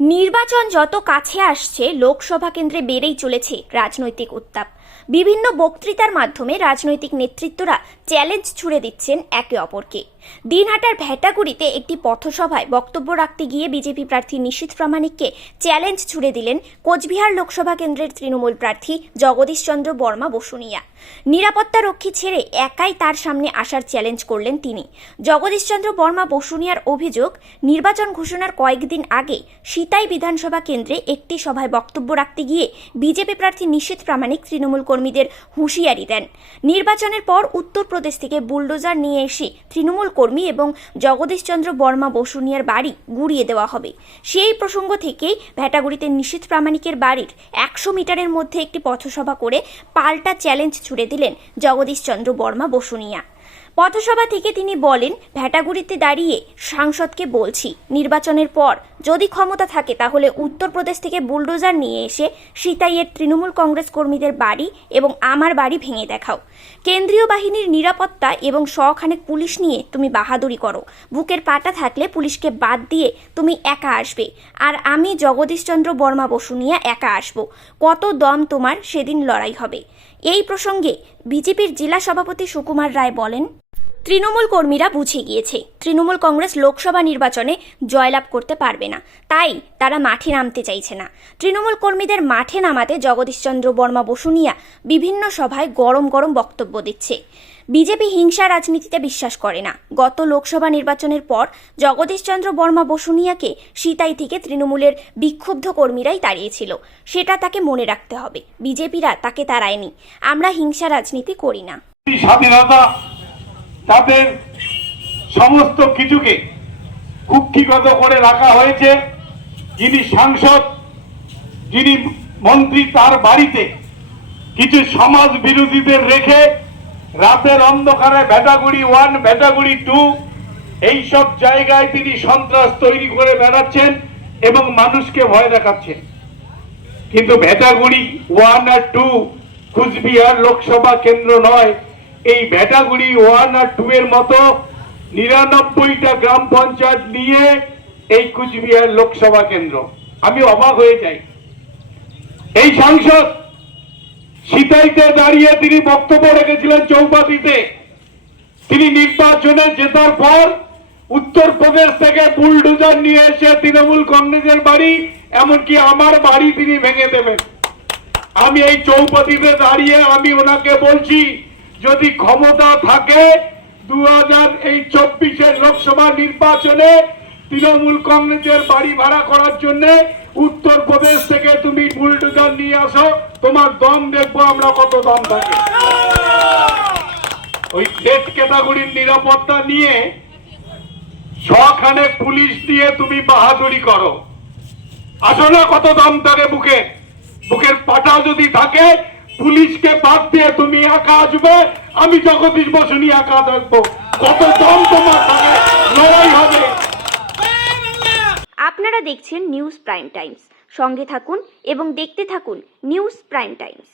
নির্বাচন যত কাছে আসছে লোকসভা কেন্দ্রে বেড়েই চলেছে রাজনৈতিক উত্তাপ। বিভিন্ন বক্তৃতার মাধ্যমে রাজনৈতিক নেতৃত্বরা চ্যালেঞ্জ ছুড়ে দিচ্ছেন একে অপরকে। দিনহাটার ভেটাগুড়িতে একটি পথসভায় বক্তব্য রাখতে গিয়ে বিজেপি প্রার্থী নিশীথ প্রামাণিককে চ্যালেঞ্জ ছুড়ে দিলেন কোচবিহার লোকসভা কেন্দ্রের তৃণমূল প্রার্থী জগদীশ চন্দ্র বর্মা বসুনিয়া। নিরাপত্তা রক্ষী ছেড়ে একাই তার সামনে আসার চ্যালেঞ্জ করলেন তিনি। জগদীশ চন্দ্র বর্মা বসুনিয়ার অভিযোগ, নির্বাচন ঘোষণার কয়েকদিন আগে সিতাই বিধানসভা কেন্দ্রে একটি সভায় বক্তব্য রাখতে গিয়ে বিজেপি প্রার্থী নিশীথ প্রামাণিক তৃণমূল কর্মীদের হুঁশিয়ারি দেন। নির্বাচনের পর উত্তরপ্রদেশ থেকে বুলডোজার নিয়ে এসে তৃণমূল কর্মী এবং জগদীশ চন্দ্র বর্মা বসুনিয়ার বাড়ি গুড়িয়ে দেওয়া হবে। সেই প্রসঙ্গ থেকেই ভেটাগুড়িতে নিশীথ প্রামাণিকের বাড়ির 100 মিটারের মধ্যে একটি পথসভা করে পাল্টা চ্যালেঞ্জ ছুড়ে দিলেন জগদীশ চন্দ্র বর্মা বসুনিয়া। পথসভা থেকে তিনি বলেন, ভেটাগুড়িতে দাঁড়িয়ে সাংসদকে বলছি, নির্বাচনের পর যদি ক্ষমতা থাকে তাহলে উত্তরপ্রদেশ থেকে বুলডোজার নিয়ে এসে সিতাইয়ের তৃণমূল কংগ্রেস কর্মীদের বাড়ি এবং আমার বাড়ি ভেঙে দেখাও। কেন্দ্রীয় বাহিনীর নিরাপত্তা এবং শখানেক পুলিশ নিয়ে তুমি বাহাদুরি করো। বুকের পাটা থাকলে পুলিশকে বাদ দিয়ে তুমি একা আসবে, আর আমি জগদীশ চন্দ্র বর্মা বসুনিয়া একা আসব। কত দম তোমার, সেদিন লড়াই হবে। এই প্রসঙ্গে বিজেপির জেলা সভাপতি সুকুমার রায় বলেন, তৃণমূল কর্মীরা বুঝে গিয়েছে তৃণমূল কংগ্রেস লোকসভা নির্বাচনে জয়লাভ করতে পারবে না, তাই তারা মাঠে নামতে চাইছে না। তৃণমূল কর্মীদের মাঠে নামাতে জগদীশ চন্দ্র বর্মা বসুনিয়া বিভিন্ন সভায় গরম গরম বক্তব্য দিচ্ছে। বিজেপি হিংসা রাজনীতিতে বিশ্বাস করে না। গত লোকসভা নির্বাচনের পর জগদীশ চন্দ্র বর্মা বসুনিয়াকে সিতাই থেকে তৃণমূলের বিক্ষুব্ধ কর্মীরাই তাড়িয়েছিল, সেটা তাকে মনে রাখতে হবে। বিজেপিরা তাকে তাড়ায়নি। আমরা হিংসা রাজনীতি করি না। স্বাধীনতা তাদের সমস্ত কিছুকে কুক্ষিগত করে রাখা হয়েছে। যিনি সাংসদ, যিনি মন্ত্রী, তার বাড়িতে কিছু সমাজ বিরোধীদের রেখে রাতের অন্ধকারে ভেটাগুড়ি 1, ভেটাগুড়ি 2 এইসব জায়গায় তিনি সন্ত্রাস তৈরি করে বেড়াচ্ছেন এবং মানুষকে ভয় দেখাচ্ছেন। কিন্তু ভেটাগুড়ি 1 আর 2 কুচবিহার লোকসভা কেন্দ্র নয়। এই ভেটাগুড়ি 1 আর 2 এর মতো 99টা গ্রাম পঞ্চায়েত নিয়ে এই কুচবিহার লোকসভা কেন্দ্র। আমি অবাক হয়ে যাই। এই সাংসদ সিতাইতে দাঁড়িয়ে তিনি বক্তব্য রেখেছিলেন চৌপাতিতে। তিনি নির্বাচনে জেতার পর উত্তরপ্রদেশ থেকে বুলডোজার নিয়ে এসে তৃণমূল কংগ্রেসের বাড়ি, এমনকি আমার বাড়ি তিনি ভেঙে দেবেন। আমি এই চৌপাতিতে দাঁড়িয়ে আমি ওনাকে বলছি, যদি ক্ষমতা থাকে 2024 লোকসভা নির্বাচনে তৃণমূল কংগ্রেসের বাড়ি ভাড়া করার জন্য উত্তরপ্রদেশ থেকে তুমি বুলডোজার নিয়ে আসো, তোমার দম দেখবো আমরা কত দম থাকে। ওই দেশ ক্যাটাগরির নিরাপত্তা নিয়ে শখানেক পুলিশ দিয়ে তুমি বাহাদুরি করো, আসো না কত দম থাকে বুকে। বুকের পাটা যদি থাকে, পুলিশকে বাদ দিয়ে তুমি একা আসবে, আমি জগদীশ বসুনিয়া একা থাকবো। কত দম তোমার থাকে, লড়াই হবে। আপনারা দেখছেন নিউজ প্রাইম টাইমস। সঙ্গে থাকুন এবং দেখতে থাকুন নিউজ প্রাইম টাইমস।